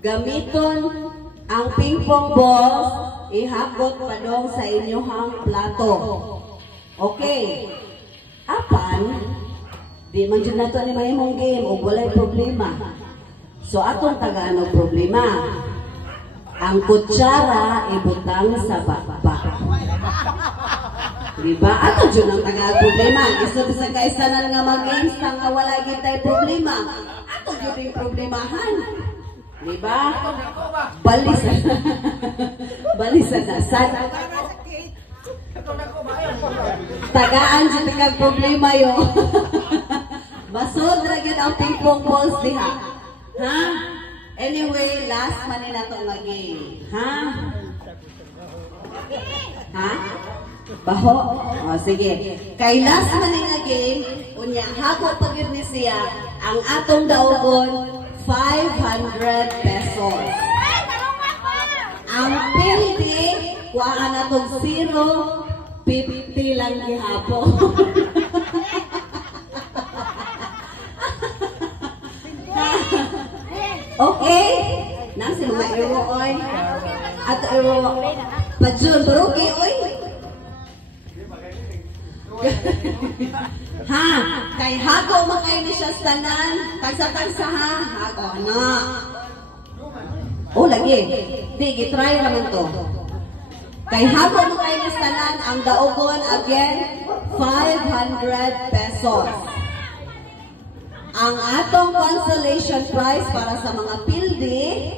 Gamiton ang ping-pong balls, ihakot pa dong sa inyohang plato. Okay. Apan, di man dyan nato ni mahimong game o walay problema. So, atong tagaan og problema. Ang kutsara ibutang sa baba. Diba? Ato dyan ang tagaan problema. Gusto sa kaisanan nga mag-games nga wala gitay problema. Ato dyan yung problemahan. Diba? Balisan. Balisan na. Tagaan dyan kag problema yun. Basod lagi ang ping-pong balls diha. Ha? Anyway, last man na ito nga game. Ha? Ha? Baho? O, sige. Kay last man nga game, unya hako pagid ni siya, ang atong daogon, 500 pesos. Ang pildi, kuhaan natong 0, 50 lang gihapon. Okay? Nang sino mga euro, oy? At euro, padyon, barugi, oy? Ha? Kay hago makay ni siya tanan, tagsa-tagsa ha? Hago, na. Oh, lagi. Di, try naman to. Kay hago makay ni tanan, ang daogon, again, 500 pesos. Ang atong consolation prize para sa mga pildi,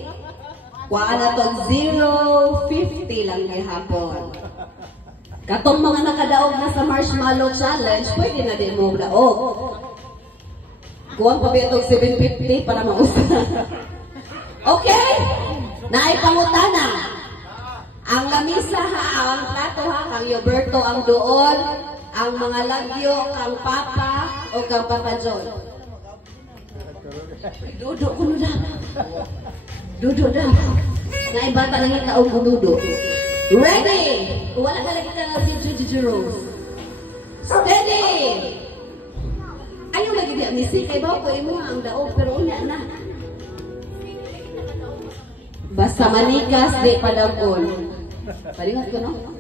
kuhaan na itong 0.50 lang gihapon. Katong mga nakadaog na sa marshmallow challenge, pwede na din mo daog. Kuhaan pa ba itong 7.50 para mausa? Okay? Naipangutana. Ang lamisa ha, ang plato ha, ang yoberto ang doon, ang mga lagyo, ang papa, o kang Papa John. Duduk ko na. Duduk na. Naibata lang yung taong duduk. Ready! Wala ka lagi na si Jujuros. Steady! Ayaw lagi di misi. Kay ba ko mo ang daog pero unya na. Basta manikas di padagol. Palingat ko no?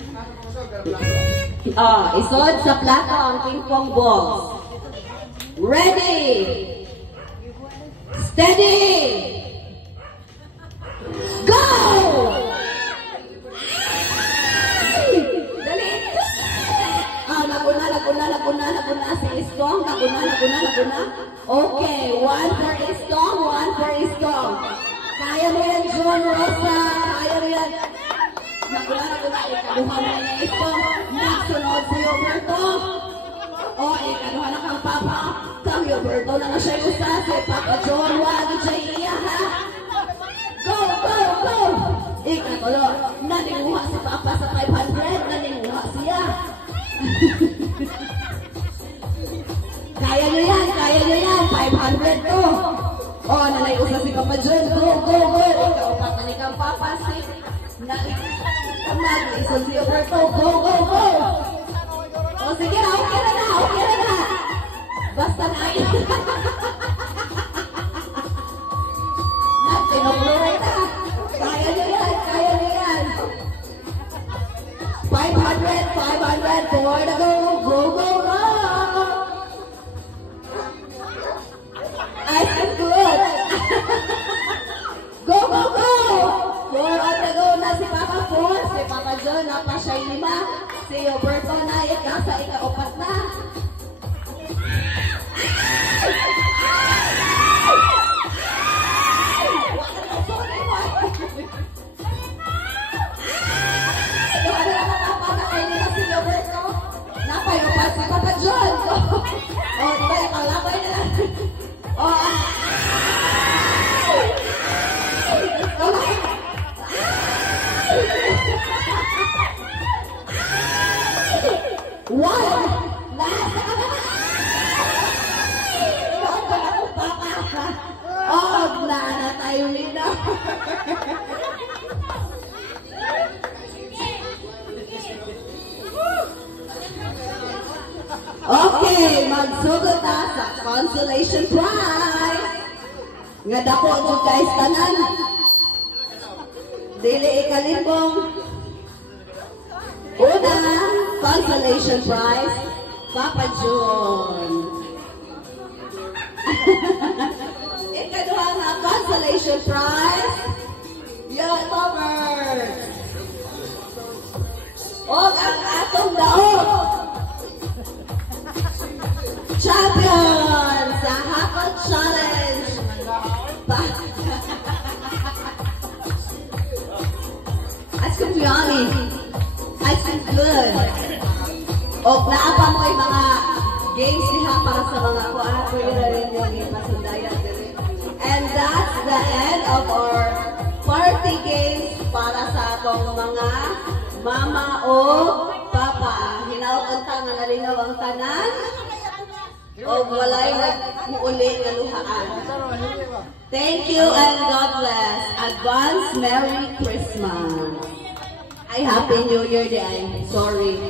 Isod sa plato ang ping-pong balls. Ready! Steady! Go! Dali! Naguna si Istong. Naguna. Okay, one for Istong, one for Istong. Kaya mo yan, John Rosa. Kaya mo yan. Naguna. Ikaduha na niya Istong. Nagsunod si Roberto. Ikaduha na kang Papa. Kang Roberto na siya yung sa si Papa John. Wag siya iya ha. Go! Ikatulo. Naninguha si Papa sa 500. Naninguha siya. Kaya nyo yan. 500 to. Nanay usa si Papa John. Go! Ikaupat na ni kang Papa si Mag-iso si Roberto. Go! Sige na. Okay na. Basta na ayun. Nagtinoploy na. Kaya nyo yan. 500 for the go. Go. I am good. Go. For the go na si Papa 4. Si Papa John na pa siya 5. Si Roberto na sa ikaupat na. Napayupat si Papa John. Diba yung kalabay na lang. One! Last! Na tayo nila. Okay, magsugod na sa consolation prize. Nga dako jud guys tanan. Dili ikalimbong. Una, consolation prize, Papa John. Ikaduha nga, consolation prize, Young Lovers. O ang atong daog, champion sa Hakot Challenge. Ice cream yummy. Ice cream good. O naapa mo yung mga games niya para sa mga kuato yun na rin yung ipasundayan. And that's the end of our party games para sa atong mga mama o papa. Hinaot-unta nga nalinaw ang tanan o walay nag-uli nga luhaan. Thank you and God bless. Advance Merry Christmas. Ay, Happy New Year day. Sorry.